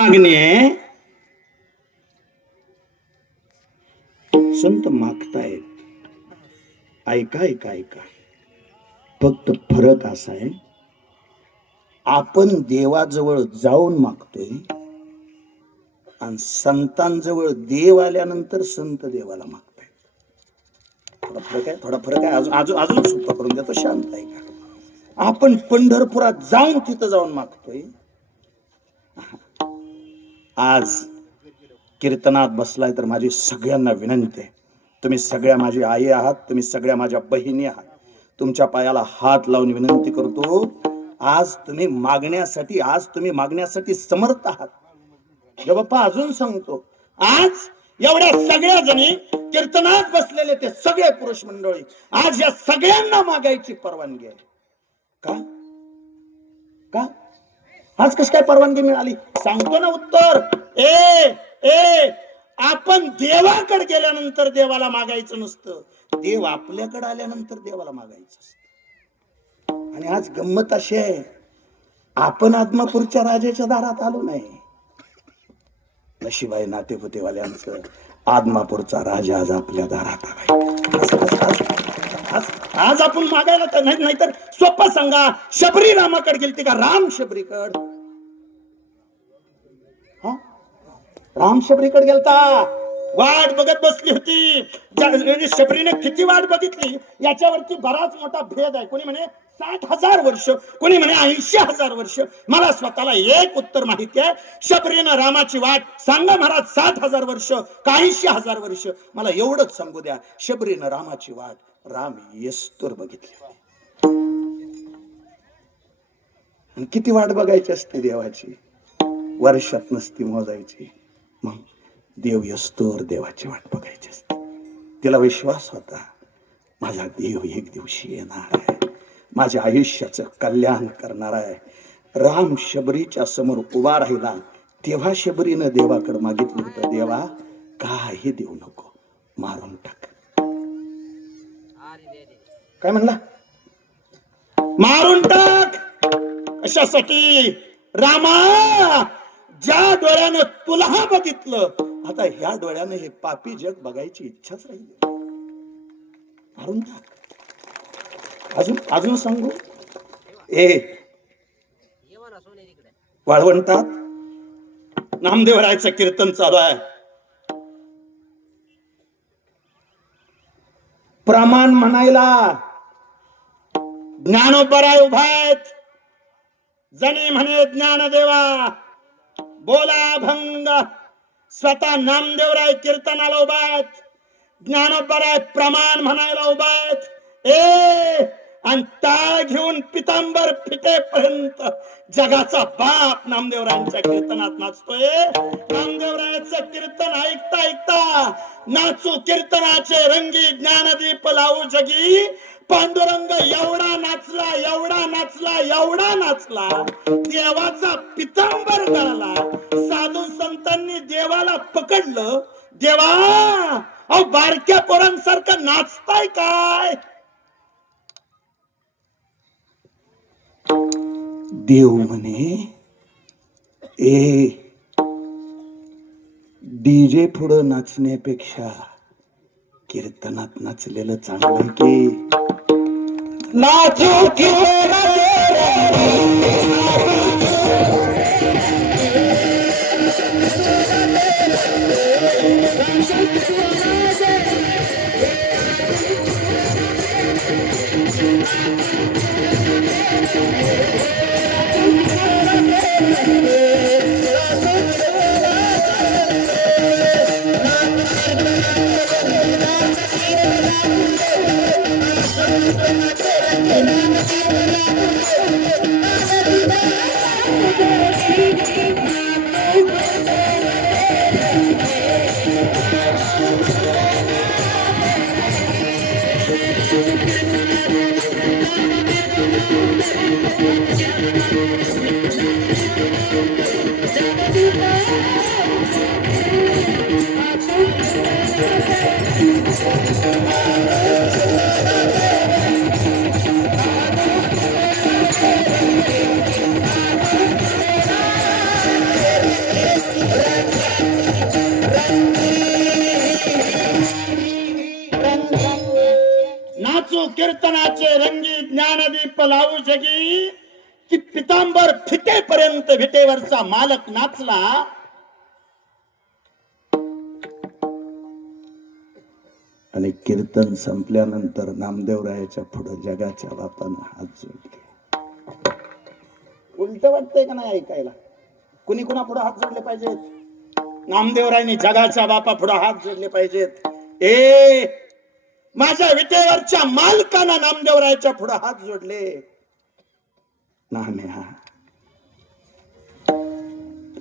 मागणी आहे संत मागतायत. ऐका ऐका ऐका. फक्त फरक असा आहे आपण देवाजवळ जाऊन मागतोय आणि संतांजवळ देव आल्यानंतर संत देवाला मागताय थोडा फरक आहे थोडा फरक आहे. अजून अजून अजून सोपा करून देतो शांत आहे का? आपण पंढरपुरात जाऊन तिथं जाऊन मागतोय. आज कीर्तनात बसलाय तर माझी सगळ्यांना विनंती आहे. तुम्ही सगळ्या माझी आई आहात तुम्ही सगळ्या माझ्या बहिणी आहात. तुमच्या पायाला हात लावून विनंती करतो आज तुम्ही मागण्यासाठी आज तुम्ही मागण्यासाठी समर्थ आहात. हे बाप्पा अजून सांगतो आज एवढ्या सगळ्या जणी कीर्तनात बसलेले ते सगळे पुरुष मंडळी आज या सगळ्यांना मागायची परवानगी आहे. का? का? आज कस काय परवानगी मिळाली? सांगतो ना उत्तर. ए ए आपण देवाकडे गेल्यानंतर देवाला मागायचं नसतं. देव आपल्याकडे आल्यानंतर देवाला मागायचं असतं. आणि आज गंमत अशी आहे. आपण आत्मापूरच्या राजाच्या दारात आलो नाही. नशिबाई नातेपुतेवाल्यांचं आदमापूरचा राजा आज आपल्या दारात आलाय. आज- आज- आपण मागायला तर नाही नाहीतर सोपं सांगा शबरी रामाकडे गेलती का? राम शबरीकड. राम शबरीकडे गेलता. वाट बघत बसली होती. म्हणजे शबरीने किती वाट बघितली? याच्यावरती बराच मोठा भेद आहे. कोणी म्हणे साठ हजार वर्ष कोणी म्हणे ऐंशी हजार वर्ष. मला स्वतःला एक उत्तर माहिती आहे. शबरीनं रामाची वाट सांगा महाराज सात हजार वर्ष का ऐंशी हजार वर्ष? मला एवढंच सांगू द्या. शबरीनं रामाची वाट राम येस्तोर बघितली आणि किती वाट बघायची असते देवाची? वर्षात नसती मोजायची. मग देव यस्तोर देवाची वाट बघायची असते. तिला विश्वास होता माझा देव एक दिवशी येणार आहे. माझ्या आयुष्याचं कल्याण करणार आहे. राम शबरीच्या समोर उभा राहिला. तेव्हा शबरीनं देवाकडे मागितलं होतं देवा काही देऊ नको. मारून टाक. काय म्हणला? मारून टाक. कशासाठी? रामा! ज्या डोळ्यानं तुला बघितलं आता ह्या डोळ्यानं हे पापी जग बघायची इच्छाच राहिली. मारून टाक अजून अजून सांगू? ए. वाळवंटात नामदेवरायचं कीर्तन चालू आहे. प्रमाण म्हणायला ज्ञानोपराय उभा आहेत. जणी म्हणे ज्ञानदेवा. बोला भंग स्वतः नामदेवराय कीर्तनाला उभा आहेत ज्ञानोबराय प्रमाण म्हणायला उभा आहेत ए आणि टाळ घेऊन पितांबर फिटेपर्यंत जगाचा बाप नामदेवरायांच्या कीर्तनात नाचतोय. नामदेवरायाचं कीर्तन ऐकता ऐकता नाचू कीर्तनाचे रंगी ज्ञानदीप लावू जगी. पांडुरंग एवढा नाचला एवढा नाचला एवढा नाचला. देवाचा पितांबर झाला साधू संतांनी देवाला पकडलं. देवा अहो बारक्या पोरांसारखं नाचताय काय? देव म्हणे ए डीजे पुढं नाचण्यापेक्षा कीर्तनात नाचलेलं चांगलं की? नाचू किती जाऊ जगी कि पितांबर फितेपर्यंत विटेवरचा मालक नाचला. आणि कीर्तन संपल्यानंतर नामदेवरायाच्या पुढे जगाच्या बापानं हात जोडले. उलट वाटतंय का नाही ऐकायला? कुणी कुणा पुढे हात जोडले पाहिजेत? नामदेवरायने जगाच्या बापा पुढे हात जोडले पाहिजेत. ए माझ्या विटेवरच्या मालकानं नामदेवरायाच्या पुढे हात जोडले. नाम्या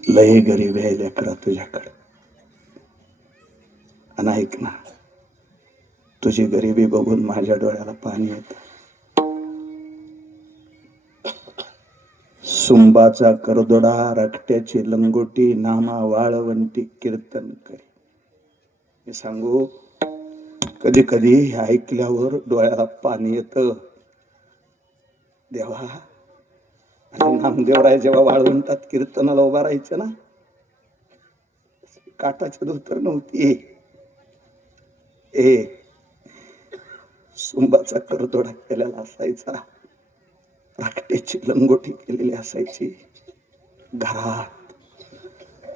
लय गरीब आहे लेकरा तुझ्याकडे. आणि ऐक ना तुझी गरिबी बघून माझ्या डोळ्याला पाणी येत. सुंबाचा करदोडा रकट्याची लंगोटी नामा वाळवंटी कीर्तन करी. मी सांगू कधी कधी हे ऐकल्यावर डोळ्याला पाणी येत. देवा आणि नामदेवराय जेव्हा वाळवंटात कीर्तनाला उभा राहायचं ना? काटाची धोतर नव्हती. ए सुंबाचा करतोडा केलेला असायचा. राकट्याची लंगोटी केलेली असायची. घरात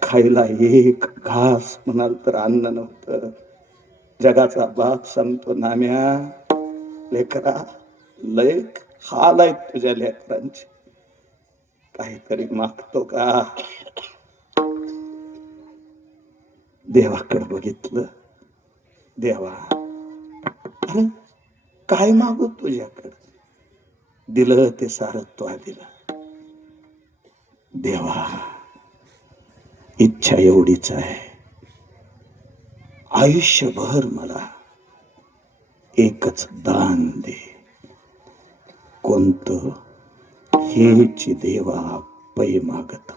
खायला एक घास म्हणाल तर अन्न नव्हतं. जगाचा बाप सांगतो नाम्या लेकरा लयक हाल आहेत तुझ्या लेकरांची. काहीतरी मागतो का? देवाकडे बघितलं. देवा अरे काय मागू तुझ्याकडं? दिलं ते सारं तो दिलं देवा इच्छा एवढीच आहे. आयुष्यभर मला एकच दान दे. कोणतं? हेची देवा पै मागत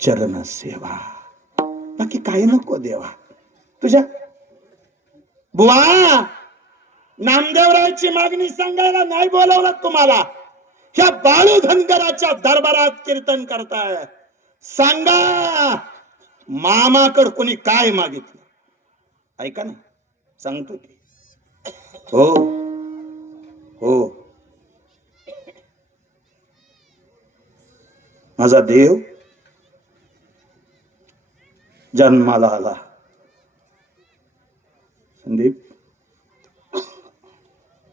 चरण सेवा. बाकी काही नको देवा. तुझ्या बुवा नामदेवरायची मागणी सांगायला नाही बोलवलं तुम्हाला? ह्या बाळू धनगराच्या दरबारात कीर्तन करताय. सांगा मामाकड कोणी काय मागितलं? ऐका ना सांगतो की. हो हो. माझा देव जन्माला आला. संदीप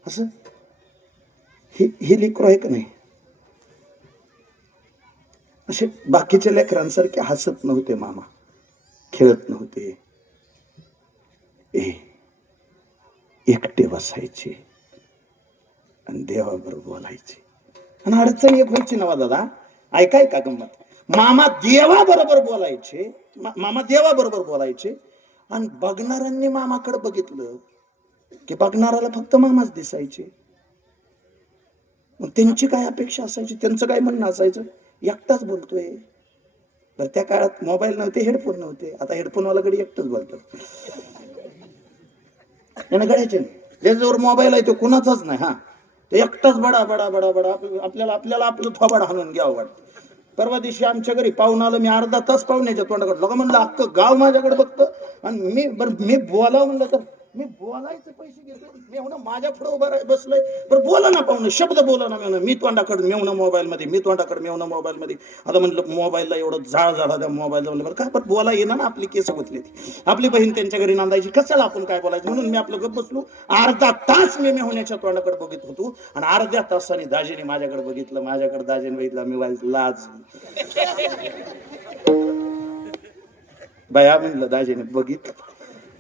असं? हे हे लेकरू आहे का नाही? असे बाकीच्या लेकरांसारखे हसत नव्हते मामा खेळत नव्हते. ए एकटे बसायचे आणि देवाबरोबर बोलायचे. आणि अडचण एक व्हायची नवा दादा? ऐकाय का गंमत? मामा देवा बरोबर बोलायचे. मामा देवा बरोबर बोलायचे. आणि बघणाऱ्यांनी मामाकडे बघितलं की बघणाऱ्याला फक्त मामाच दिसायचे. मग त्यांची काय अपेक्षा असायची? त्यांचं काय म्हणणं असायचं? एकटाच बोलतोय. तर त्या काळात मोबाईल नव्हते हेडफोन नव्हते. आता हेडफोनवाला गडी एकटंच बोलतो गडायचे नाही ज्याच्यावर मोबाईल आहे तो कुणाचाच नाही हा. ते एकटाच बडा बडा बडा बडा आपल्याला आपल्याला आपलं थोबाड हाणून घ्यावं वाटतं. परवा दिवशी आमच्या घरी पाहुणा आलं मी अर्धा तास पाहुण्याच्या तोंडाकडे लगा म्हणलं अख्खं गाव माझ्याकडे बघतं. आणि मी बरं मी बोलावं म्हणलं तर मी बोलायचे पैसे घेतो मी म्हणून माझ्या पुढे उभा बसलोय. पण बोला ना पाहुणे शब्द बोला ना मेवणं मी तोंडाकडे मेवणं मोबाईल मध्ये मी तोंडाकडे मेवणं मोबाईल मध्ये आता म्हणलं मोबाईलला एवढं जाळ झाला त्या मोबाईलला. म्हणलं बरं काय पण बोला येणार ना आपली केस गुतली ती. आपली बहीण त्यांच्या घरी नांदायची कशाला आपण काय बोलायचं? म्हणून मी आपलं गप बसलो. अर्धा तास मी मेहुण्याच्या तोंडाकडे बघित होतो. आणि अर्ध्या तासाने दाजीने माझ्याकडे बघितलं माझ्याकडे दाजीने बघितलं मी वाईट लाज. बाया म्हणलं दाजीने बघितलं.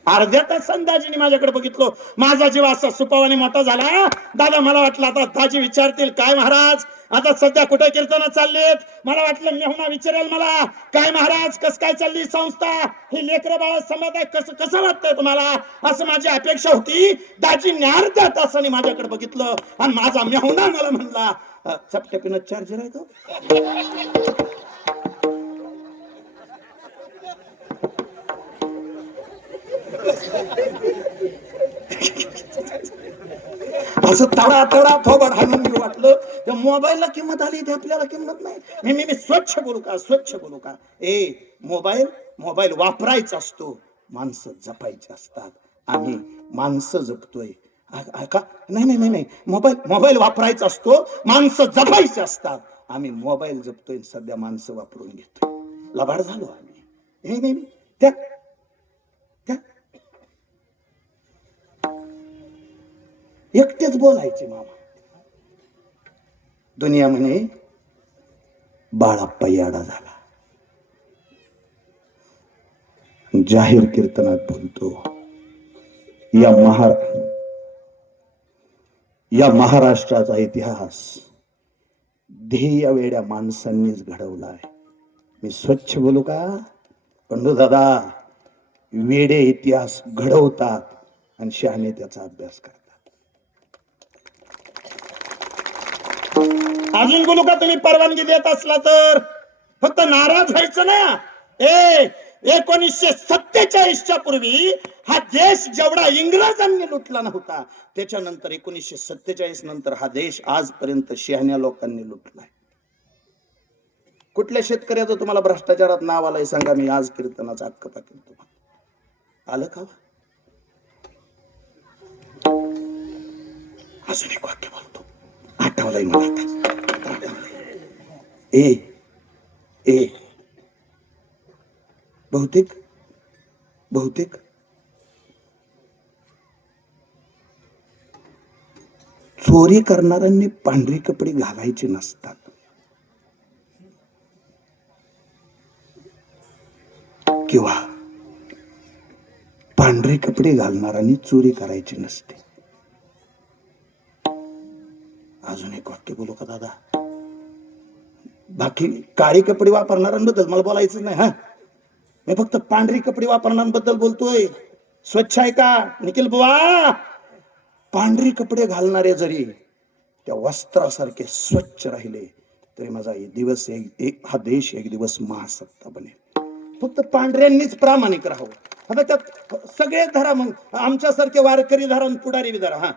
अर्ध्या तास दाजीने माझ्याकडे बघितलं. माझा जीव असा सुपावाने मोठा झाला. दादा मला वाटलं आता दाजी विचारतील काय महाराज आता सध्या कुठे कीर्तन चाललेत? मला वाटलं मेहुणा विचारेल मला. काय महाराज कस काय चालली संस्था? ही लेकर बाळा समाज आहे कसं कसं वाटतंय तुम्हाला? असं माझी अपेक्षा होती. दाजीने अर्ध्या तासाने माझ्याकडे बघितलं. आणि माझा मेहुणा मला म्हणला. अ, चार्जर आहे का असं तडा तडा थोबड हाणून मी वाटलं. त्या मोबाईलला किंमत आली ते आपल्याला किंमत नाही. मी मी मी स्वच्छ बोलू का? स्वच्छ बोलू का? ए मोबाईल मोबाईल वापरायचा असतो. माणसं जपायची असतात. आम्ही माणसं जपतोय. का? नाही नाही नाही नाही. मोबाईल मोबाईल वापरायचा असतो. माणसं जपायची असतात. आम्ही मोबाईल जपतोय सध्या माणसं वापरून घेतो लबाड झालो आम्ही. नाही नाही नाही. त्या त्या एकटेच बोलायचे मामा. दुनिया म्हणे बाळाप्पा याडा झाला. जाहीर कीर्तनात बोलतो या महा या महाराष्ट्राचा इतिहास ध्येय वेड्या माणसांनीच घडवलाय. मी स्वच्छ बोलू का? पंडू दादा वेडे इतिहास घडवतात आणि शहाणे त्याचा अभ्यास करतात. अजून बोलू का तुम्ही परवानगी देत असला तर? फक्त नाराज व्हायचं ना. ए एकोणीसशे सत्तेचाळीसच्या पूर्वी हा देश जेवढा इंग्रजांनी लुटला नव्हता त्याच्यानंतर एकोणीसशे सत्तेचाळीस नंतर हा देश आजपर्यंत शहाण्या लोकांनी लुटलाय. कुठल्या शेतकऱ्याचं तुम्हाला भ्रष्टाचारात नाव आलंय सांगा मी आज कीर्तनाचा हक्क तुम्हाला. आलं का हो? अजून एक वाक्य बोलतो. आठवलंय मला आता. ए ए. बहुतेक बहुतेक. चोरी करणाऱ्यांनी पांढरे कपडे घालायचे नसतात. किंवा पांढरे कपडे घालणाऱ्यांनी चोरी करायची नसते. अजून एक वाक्य बोलू का दादा? बाकी काळे कपडे वापरणाऱ्यांबद्दल मला बोलायचं नाही हा? मी फक्त पांढरी कपडे वापरणाऱ्यांबद्दल बोलतोय. स्वच्छ आहे का निखिल बुवा? पांढरी कपडे घालणारे जरी त्या वस्त्रासारखे स्वच्छ राहिले तरी माझा एक दिवस एक हा देश एक दिवस महासत्ता बनेल. फक्त पांढऱ्यांनीच प्रामाणिक राहावं. आता त्यात सगळे धरा मग. आमच्यासारखे वारकरी धरा पुढारी बी धरा हा?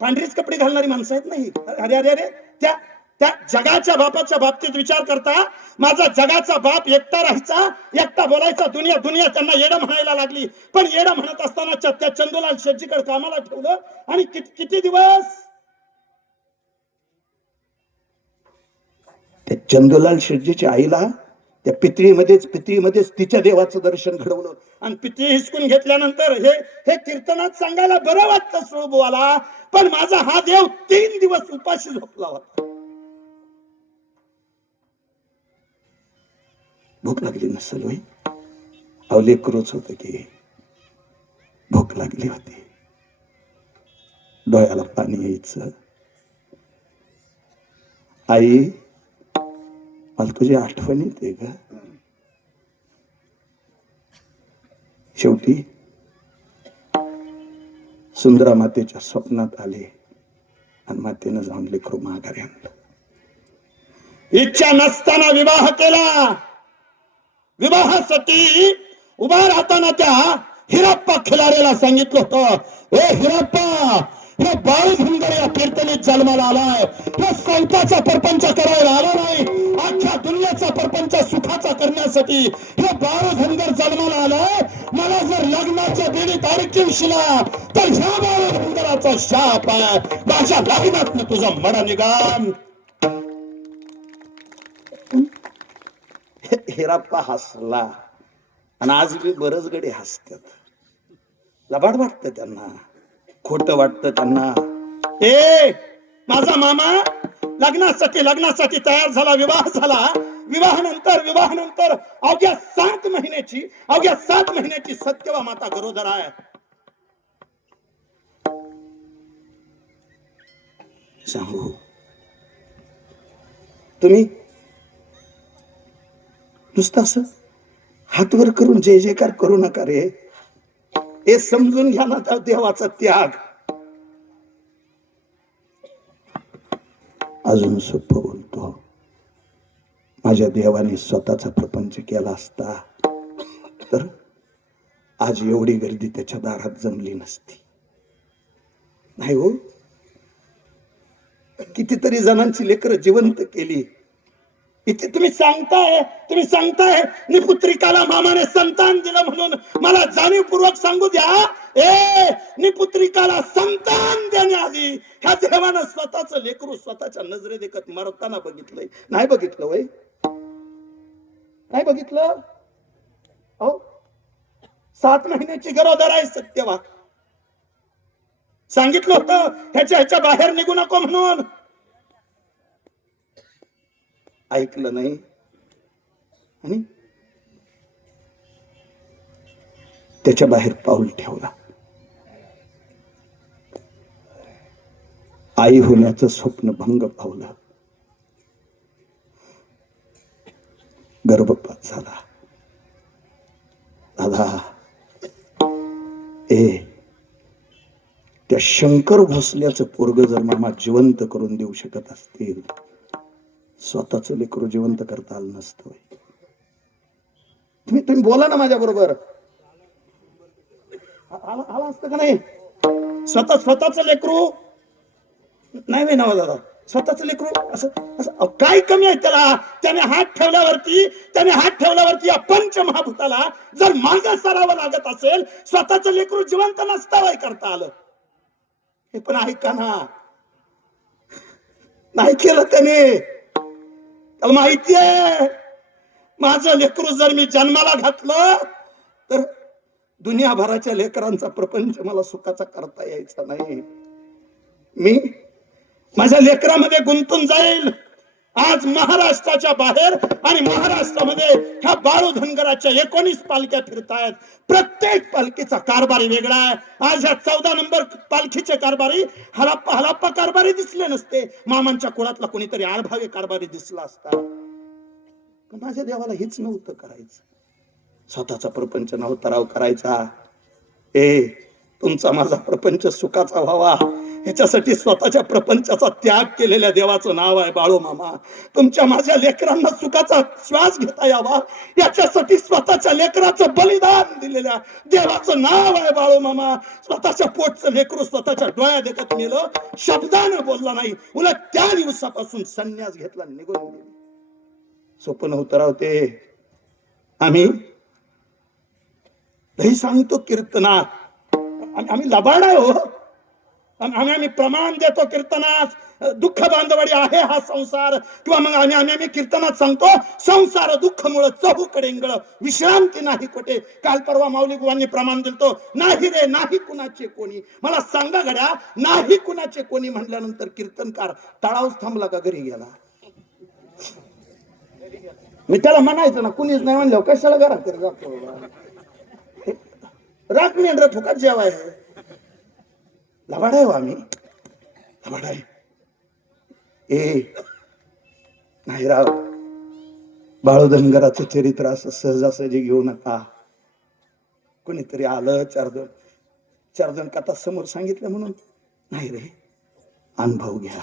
पांढरेच कपडे घालणारी माणसं आहेत नाही अरे अरे अरे त्या त्या जगाच्या बापाच्या बाबतीत विचार करता माझा जगाचा बाप एकटा राहायचा एकटा बोलायचा दुनिया दुनिया त्यांना येडं म्हणायला लागली. पण येडं म्हणत असताना त्या चंदूलाल शेट्टीकडे कामाला ठेवलं आणि कित- किती दिवस? त्या चंदूलाल शेट्टीच्या आईला त्या पितळीमध्येच पितळीमध्येच तिच्या देवाचं दर्शन घडवलं. आणि पितळी हिसकून घेतल्यानंतर हे हे कीर्तनात सांगायला बरं वाटतं सुळबुवाला पण माझा हा देव तीन दिवस उपाशी झोपला होता. भूक लागली नसेल होई अवले क्रोच होत की. भूक लागली होती. डोळ्याला पाणी यायचं. आई मला तुझी आठवण येते ग. शेवटी सुंदरा मातेच्या स्वप्नात आले आणि मातेनं जाऊन लेकरू माघारी आणलं इच्छा नसताना विवाह केला. विवाहासाठी उभा राहताना त्या हिराप्पा खिलारेला सांगितलं होतं ए हिराप्पा हे बाळ धनगर या कीर्तनीत जन्माला आलाय. हे संताचा परपंच करायला आला नाही. अख्ख्या दुनियाचा परपंच सुखाचा करण्यासाठी हे बाळ धनगर जन्माला आलाय. मला जर लग्नाच्या बेडी तारीख शिला तर ह्या बाळ धनगराचा शाप आहे. माझ्या लग्नात तुझं मडा निघान हिराप्पा हसला. आणि आज बी बरच गडी हसतात. लबाड वाटत त्यांना. खोट वाटत त्यांना. ए माझा मामा लग्नासाठी लग्नासाठी तयार झाला विवाह झाला. विवाहानंतर विवाहानंतर अवघ्या सात महिन्याची अवघ्या सात महिन्याची सत्यवा माता गरोदर आहे. सांगू. तुम्ही नुसतं असं हातवर करून जय जयकार करू नका रे. हे समजून घ्या ना त्या देवाचा त्याग. अजून सोपं बोलतो. माझ्या देवाने स्वतःचा प्रपंच केला असता तर आज एवढी गर्दी त्याच्या दारात जमली नसती. नाही हो? कितीतरी जणांची लेकरं जिवंत केली. इथे तुम्ही सांगताय तुम्ही सांगताय निपुत्रिकाला मामाने संतान दिलं म्हणून. मला जाणीवपूर्वक सांगू द्या. ए निपुत्रिकाला संतान देण्याआधी ह्या देवानं स्वतःच लेकरू स्वतःच्या नजरे देखत मरताना बघितलंय. नाही बघितलं वय? नाही बघितलं? हो सात महिन्याची गरोदर आहे सत्यवा सांगितलं होतं ह्याच्या ह्याच्या बाहेर निघू नको म्हणून. ऐकलं नाही. आणि त्याच्या बाहेर पाऊल ठेवला. आई होण्याचं स्वप्न भंग पावलं. गर्भपात झाला. दादा ए त्या शंकर भोसल्याचं पोरग जर मामा जिवंत करून देऊ शकत असतील स्वतःच लेकरू जिवंत करता आलं नसतं तुम्ही तुम्ही बोला ना माझ्या बरोबर. आला आला असतं का नाही? स्वतः स्वतःच लेकरू? नाही नाही नवा दादा. स्वतःच लेकरू असं असं काय कमी आहे त्याला? त्याने हात ठेवल्यावरती त्याने हात ठेवल्यावरती या पंचमहाभूताला जर माग सरावं लागत असेल स्वतःच लेकरू जिवंत नसता करता आलं. हे पण ऐका ना. नाही केलं त्याने. त्याला माहितीये माझं लेकरू जर मी जन्माला घातलं तर दुनियाभराच्या लेकरांचा प्रपंच मला सुखाचा करता यायचा नाही. मी माझ्या लेकरामध्ये गुंतून जाईल. आज महाराष्ट्राच्या बाहेर आणि महाराष्ट्रामध्ये ह्या बाळू धनगराच्या एकोणीस पालख्या फिरतायत. प्रत्येक पालखीचा कारभारी वेगळा आहे. आज ह्या चौदा नंबर पालखीचे कारभारी हलाप्पा हलाप्पा कारभारी दिसले नसते. मामांच्या कुळातला कोणीतरी आळभावे कारभारी दिसला असता. पण माझ्या देवाला हेच नव्हतं करायचं. स्वतःचा प्रपंच नव्हता राव करायचा. ए तुमचा माझा प्रपंच सुखाचा व्हावा. ह्याच्यासाठी स्वतःच्या प्रपंचाचा त्याग केलेल्या देवाचं नाव आहे बाळो मामा. तुमच्या माझ्या लेकरांना सुखाचा श्वास घेता यावा. याच्यासाठी स्वतःच्या लेकराचं बलिदान दिलेल्या देवाचं नाव आहे बाळो मामा. स्वतःच्या पोटचं लेकरू स्वतःच्या डोळ्या देखत नेलं. शब्दानं बोलला नाही. उलट त्या दिवसापासून संन्यास घेतला आणि निघून गेले. स्वप्न उतरावते. आम्ही लई सांगतो कीर्तनात. आम्ही लबाड आहे हो. आम्ही आम्ही आम्ही प्रमाण देतो कीर्तनात दुःख बांधवडी आहे हा संसार. किंवा मग आम्ही आम्ही आम्ही कीर्तनात सांगतो संसार दुःख मुळे चहूकडे इंगळ. विश्रांती नाही कोठे. काल परवा माऊली गुवांनी प्रमाण दिलतो नाही रे नाही कुणाचे कोणी. मला सांगा घड्या नाही कुणाचे कोणी म्हटल्यानंतर कीर्तनकार तळावच थांबला का घरी गेला? मी त्याला म्हणायचं ना कुणीच नाही म्हणलं कशाला घरात जातो राख फुकट जेवाय लबाड आहे हो आम्ही. लबाड आहे ए नाही राव. बाळोधनगराचं चरित्र असं सहजासहजी घेऊ नका. कोणीतरी आलं चार दोन चार दोन कथा समोर सांगितलं म्हणून? नाही रे. अनुभव घ्या.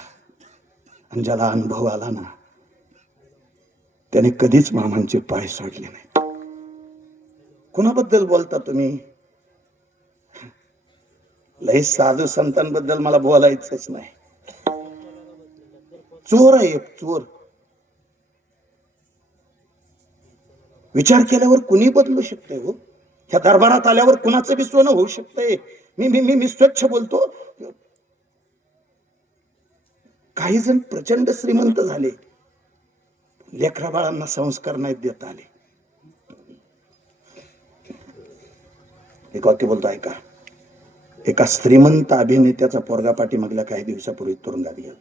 आणि ज्याला अनुभव आला ना त्याने कधीच मामांचे पाय सोडले नाही कुणाबद्दल बोलता तुम्ही? लई साधू संतांबद्दल मला बोलायचंच नाही. चोर आहे एक चोर. विचार केल्यावर कुणी बदलू शकते हो? ह्या दरबारात आल्यावर कुणाचं बी सोनं होऊ शकतंय? मी मी मी मी स्वच्छ बोलतो. काही जण प्रचंड श्रीमंत झाले. लेकरा बाळांना संस्कार नाहीत देता आले. एक वाक्य बोलतो ऐका. एका श्रीमंत अभिनेत्याचा पोरगा पाठीमागल्या काही दिवसापूर्वी तुरुंगात गेला.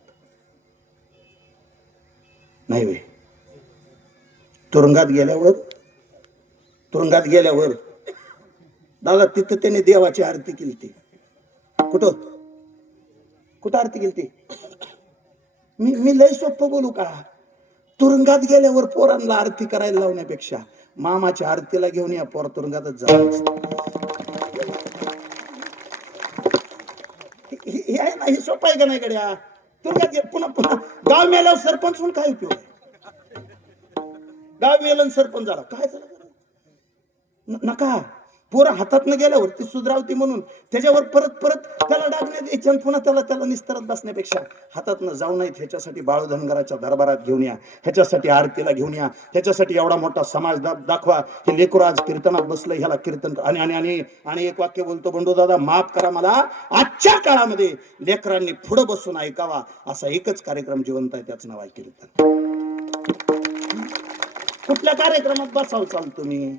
नाही वे तुरुंगात गेल्यावर तुरुंगात गेल्यावर दादा तिथं त्याने देवाची आरती केली ती कुठं? कुठं आरती केली ती मी मी लय सोपं बोलू का? तुरुंगात गेल्यावर पोरांना आरती करायला लावण्यापेक्षा मामाच्या आरतीला घेऊन या पोर तुरुंगातच जाऊ हे हे आहे ना हे सोपं आहे का नाही गड्या? तुरुंगात पुन्हा पुन्हा. गाव मेल्यावर सरपंच होऊन काय उपयोग गाव मेलन सरपंच झाला. काय झालं? नका. पोरं हातातनं गेल्यावर ती सुधरावती म्हणून. त्याच्यावर परत परत त्याला डागण्यात द्यायचे आणि पुन्हा त्याला त्याला निस्तरात बसण्यापेक्षा हातातनं जाऊ नयेत. ह्याच्यासाठी बाळधनगराच्या दरबारात घेऊन या. ह्याच्यासाठी आरतीला घेऊन या. ह्याच्यासाठी एवढा मोठा समाज दा- दाखवा. हे लेकरू आज कीर्तनात बसलं ह्याला कीर्तन आणि आणि आणि आणि एक वाक्य बोलतो बंडू दादा माफ करा मला. आजच्या काळामध्ये लेकरांनी पुढं बसून ऐकावा असा एकच कार्यक्रम जिवंत आहे त्याचं नाव आहे कीर्तन. कुठल्या कार्यक्रमात बसाव चाल तुम्ही?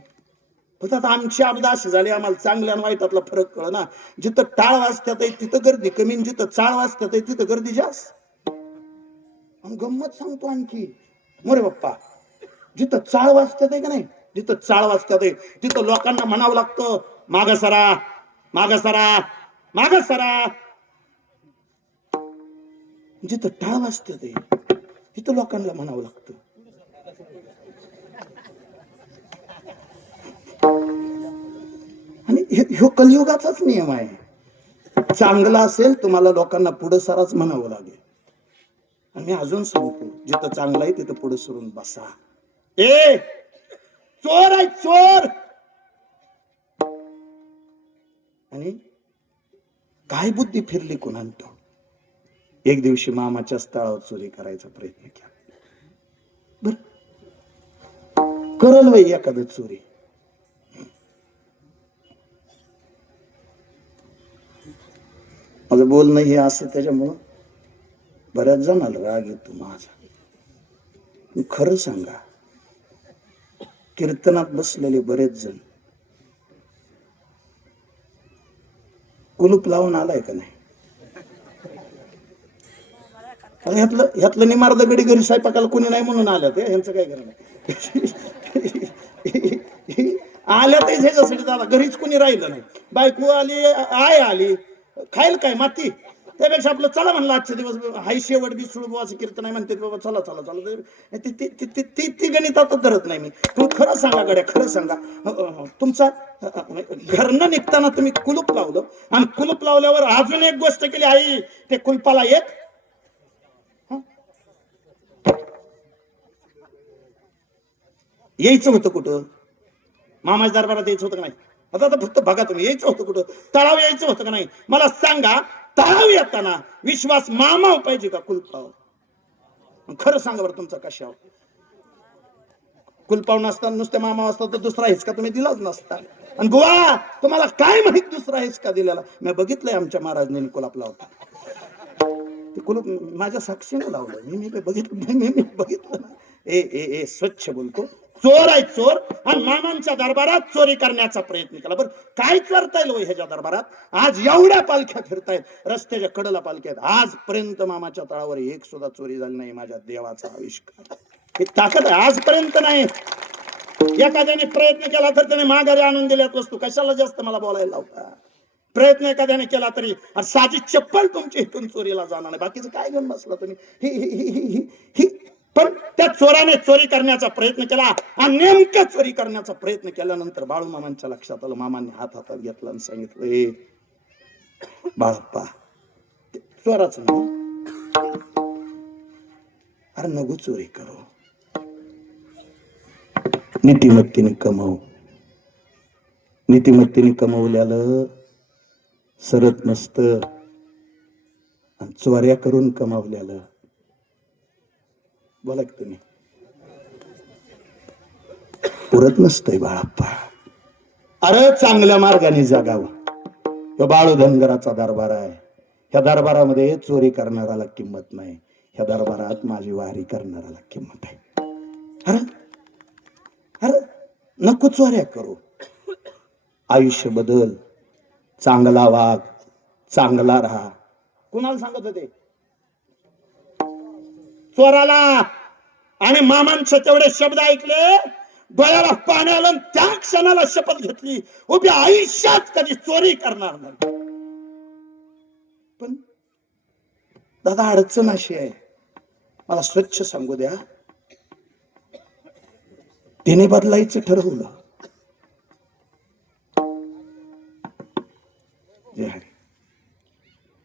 फक्त आता आमची आपदा अशी झाली आम्हाला चांगल्या आणि वाईटातला फरक कळ ना जिथं टाळ वाजत्यात तिथं गर्दी कमी जिथं चाळ वाजत्यात तिथं गर्दी जास्त. गंमत सांगतो आणखी. मोरे बाप्पा जिथं चाळ वाजत्यात का नाही जिथं चाळ वाजत्यात तिथं लोकांना म्हणावं लागतं माग सरा माग सरा माग सरा जिथं टाळ वाजत्यात तिथं लोकांना म्हणावं लागतं. ह्यो कलियुगाचाच नियम आहे. चांगला असेल तुम्हाला लोकांना पुढे सराच म्हणावं लागेल. आणि मी अजून सांगतो जिथं चांगलं आहे तिथं पुढे सरून बसा. ए चोर आहे चोर! आणि काय बुद्धी फिरली कुणांतो? एक दिवशी मामाच्या स्थळावर चोरी करायचा प्रयत्न केला. बर. करल वय एखादं चोरी. माझं बोलणं हे असं त्याच्यामुळं बऱ्याच जणाला राग येतो माझा. खरं सांगा. कीर्तनात बसलेले बरेच जण. कुलूप लावून आलाय का नाही? ह्यातलं ह्यातलं निमार्द गडी घरी स्वयंपाकाला कोणी नाही म्हणून आलं ते ह्यांचं काय करणं आल्या तर ह्याच्यासाठी दादा घरीच कोणी राहिलं नाही. बायको आली आय आली खायला काय? माती. त्यापेक्षा आपलं चला म्हणलं आजचे दिवस. हाय शेवट बी सुळबुवाचं कीर्तन आहे म्हणते बाबा चला चला चला. ती- ती- ती- ती- ती गणितातच धरत नाही मी. तुम्ही खरं सांगा गड्या खरं सांगा. तुमचा घरनं निघताना तुम्ही कुलूप लावलं आणि कुलूप लावल्यावर अजून एक गोष्ट केली आई ते कुलपाला एक. यायचं होतं कुठं? मामाच्या दरबारात यायचं होतं का नाही? आता आता फक्त बघा तुम्ही यायचं होतं कुठं? तळाव यायचं होतं का नाही? मला सांगा तळाव येताना विश्वास मामा पाहिजे का कुलपाव? खरं सांगा बरं तुमचा कशावर कुलपाव नसता नुसते मामा असता तर दुसरा हिसका तुम्ही दिलाच नसता. आणि गोवा तुम्हाला काय माहीत दुसरा हिसका दिलेला? मी बघितलंय आमच्या महाराजांनी कुलाप लावता ते कुलूप माझ्या साक्षीने लावलं. मी मी बघितलं मी मी- मी बघितलं ना. ए ए ए स्वच्छ बोलतो. चोर आहे चोर. आणि मामांच्या दरबारात चोरी करण्याचा प्रयत्न केला. बरं काय करता येईल ह्याच्या दरबारात? आज एवढ्या पालख्या फिरतायत रस्त्याच्या कडला पालख्या आहेत. आजपर्यंत मामाच्या तळावर एक सुद्धा चोरी झाली नाही माझ्या देवाचा आविष्कार. हे ताकद आहे आजपर्यंत नाही. एखाद्याने प्रयत्न केला तर त्याने माघारी आणून दिल्यात वस्तू. कशाला जास्त मला बोलायला लावता? प्रयत्न एखाद्याने केला तरी साधी चप्पल तुमची इथून चोरीला जाणार नाही. बाकीचं काय घेऊन बसला तुम्ही? ही ही ही ही ही पण त्या चोराने चोरी करण्याचा प्रयत्न केला आणि नेमक्या चोरी करण्याचा प्रयत्न केल्यानंतर बाळू मामांच्या लक्षात आलं. मामांनी हात हातात घेतला आणि सांगितलं बाळप्पा चोराच अरे नको चोरी करो. नीतिमत्तीने कमव. नीतिमत्तीने कमवल्यालं सरत नसत आणि चोऱ्या करून कमावल्यालं बोला की तुम्ही. पुरत नसतंय बाळाप्पा. अरे चांगल्या मार्गाने जागावं. ह्यो बाळू धनगराचा दरबार आहे. ह्या दरबारामध्ये चोरी करणाराला किंमत नाही. ह्या दरबारात माझी वारी करणाराला किंमत आहे. अरे अरे नको चोऱ्या करू. आयुष्य बदल. चांगला वाग चांगला राहा. कुणाला सांगत होते? चोराला आणि मामांचं तेवढे शब्द ऐकले डोळ्याला पाणी आलं त्या क्षणाला शपथ घेतली. उभ्या आयुष्यात कधी चोरी करणार नाही. पण दादा अडचण अशी आहे. मला स्वच्छ सांगू द्या. तिने बदलायचं ठरवलं.